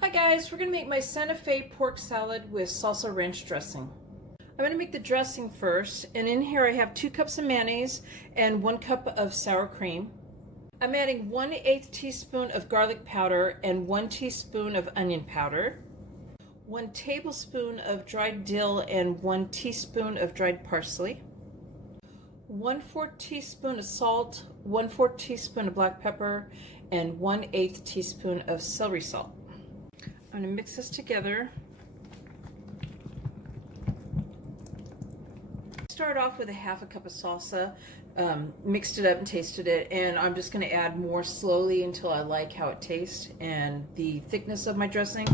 Hi guys, we're going to make my Santa Fe pork salad with salsa ranch dressing. I'm going to make the dressing first, and in here I have 2 cups of mayonnaise and 1 cup of sour cream. I'm adding 1/8 teaspoon of garlic powder and 1 teaspoon of onion powder, 1 tablespoon of dried dill and 1 teaspoon of dried parsley, 1/4 teaspoon of salt, 1/4 teaspoon of black pepper, and 1/8 teaspoon of celery salt. I'm going to mix this together. Start off with a 1/2 cup of salsa, mixed it up and tasted it, and I'm just going to add more slowly until I like how it tastes and the thickness of my dressing.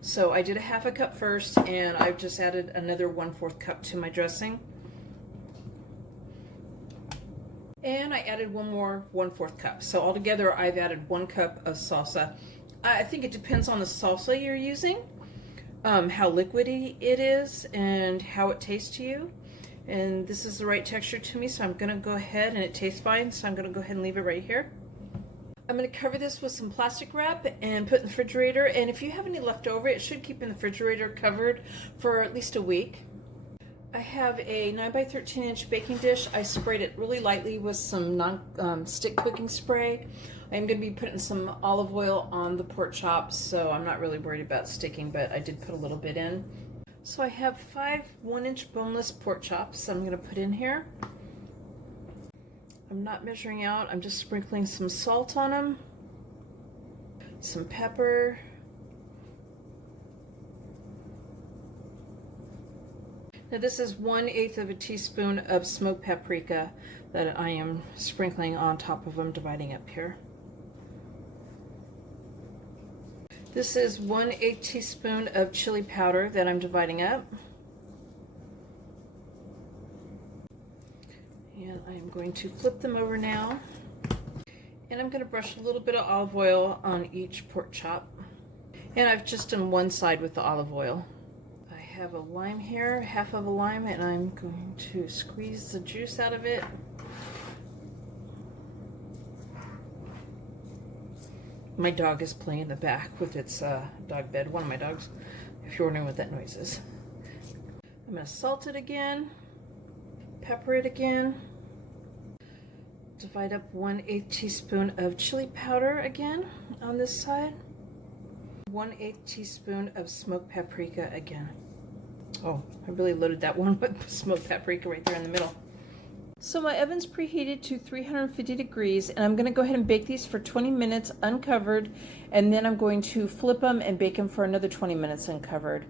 So I did a 1/2 cup first, and I've just added another 1/4 cup to my dressing. And I added one more 1/4 cup. So altogether I've added 1 cup of salsa. I think it depends on the salsa you're using, how liquidy it is and how it tastes to you. And this is the right texture to me, so I'm going to go ahead, and it tastes fine, so I'm going to go ahead and leave it right here. I'm going to cover this with some plastic wrap and put it in the refrigerator, and if you have any left over, it should keep in the refrigerator covered for at least a week. I have a 9 by 13 inch baking dish. I sprayed it really lightly with some non-stick cooking spray. I'm going to be putting some olive oil on the pork chops, so I'm not really worried about sticking, but I did put a little bit in. So I have 5 1-inch boneless pork chops I'm going to put in here. I'm not measuring out, I'm just sprinkling some salt on them, some pepper, now this is 1/8 of a teaspoon of smoked paprika that I am sprinkling on top of them, dividing up here. This is 1/8 teaspoon of chili powder that I'm dividing up. And I'm going to flip them over now. And I'm going to brush a little bit of olive oil on each pork chop. And I've just done one side with the olive oil. I have a lime here, 1/2 of a lime, and I'm going to squeeze the juice out of it. My dog is playing in the back with its dog bed, one of my dogs, if you're wondering what that noise is. I'm going to salt it again, pepper it again, divide up 1/8 teaspoon of chili powder again on this side, 1/8 teaspoon of smoked paprika again. Oh, I really loaded that one with smoked paprika right there in the middle. So my oven's preheated to 350 degrees, and I'm going to go ahead and bake these for 20 minutes uncovered, and then I'm going to flip them and bake them for another 20 minutes uncovered.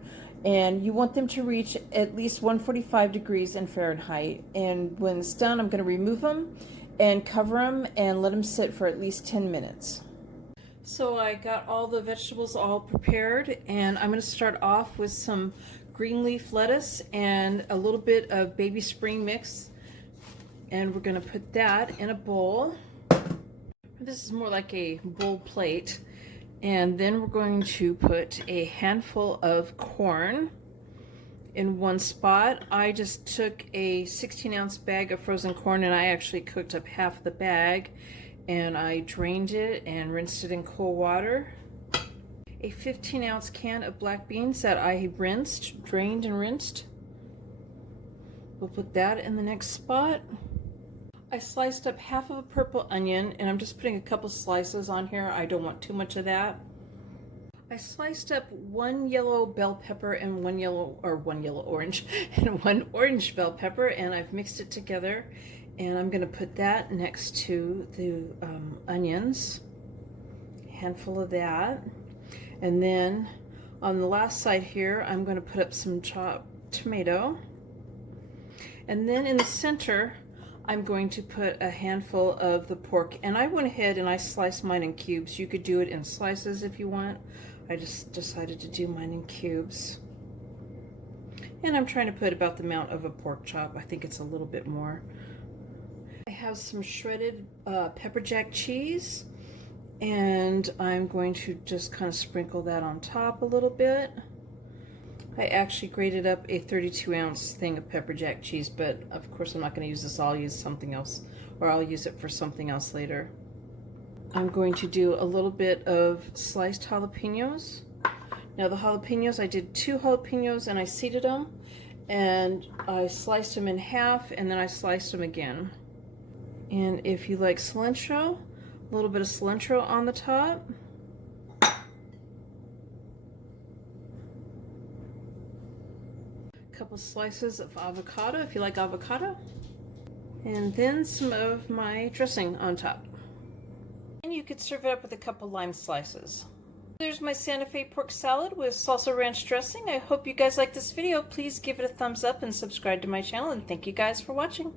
And you want them to reach at least 145 degrees in Fahrenheit. And when it's done, I'm going to remove them and cover them and let them sit for at least 10 minutes. So I got all the vegetables all prepared, and I'm going to start off with some green leaf lettuce and a little bit of baby spring mix. And we're going to put that in a bowl. This is more like a bowl plate. And then we're going to put a handful of corn in one spot. I just took a 16-ounce bag of frozen corn, and I actually cooked up half the bag, and I drained it and rinsed it in cold water. A 15-ounce can of black beans that I rinsed, drained and rinsed. We'll put that in the next spot. I sliced up 1/2 of a purple onion, and I'm just putting a couple slices on here. I don't want too much of that. I sliced up 1 yellow bell pepper and 1 yellow orange and 1 orange bell pepper, and I've mixed it together. And I'm going to put that next to the onions, a handful of that. And then on the last side here, I'm going to put up some chopped tomato. And then in the center, I'm going to put a handful of the pork, and I went ahead and I sliced mine in cubes. You could do it in slices if you want. I just decided to do mine in cubes. And I'm trying to put about the amount of a pork chop. I think it's a little bit more. I have some shredded pepper jack cheese, and I'm going to just kind of sprinkle that on top a little bit. I actually grated up a 32-ounce thing of pepper jack cheese, but of course I'm not going to use this. I'll use something else, or I'll use it for something else later. I'm going to do a little bit of sliced jalapenos Now the jalapenos, I did 2 jalapenos and I seeded them, and I sliced them in half and then I sliced them again. And if you like cilantro, a little bit of cilantro on the top. A couple slices of avocado if you like avocado. And then some of my dressing on top. And you could serve it up with a couple lime slices. There's my Santa Fe pork salad with salsa ranch dressing. I hope you guys like this video. Please give it a thumbs up and subscribe to my channel, and thank you guys for watching.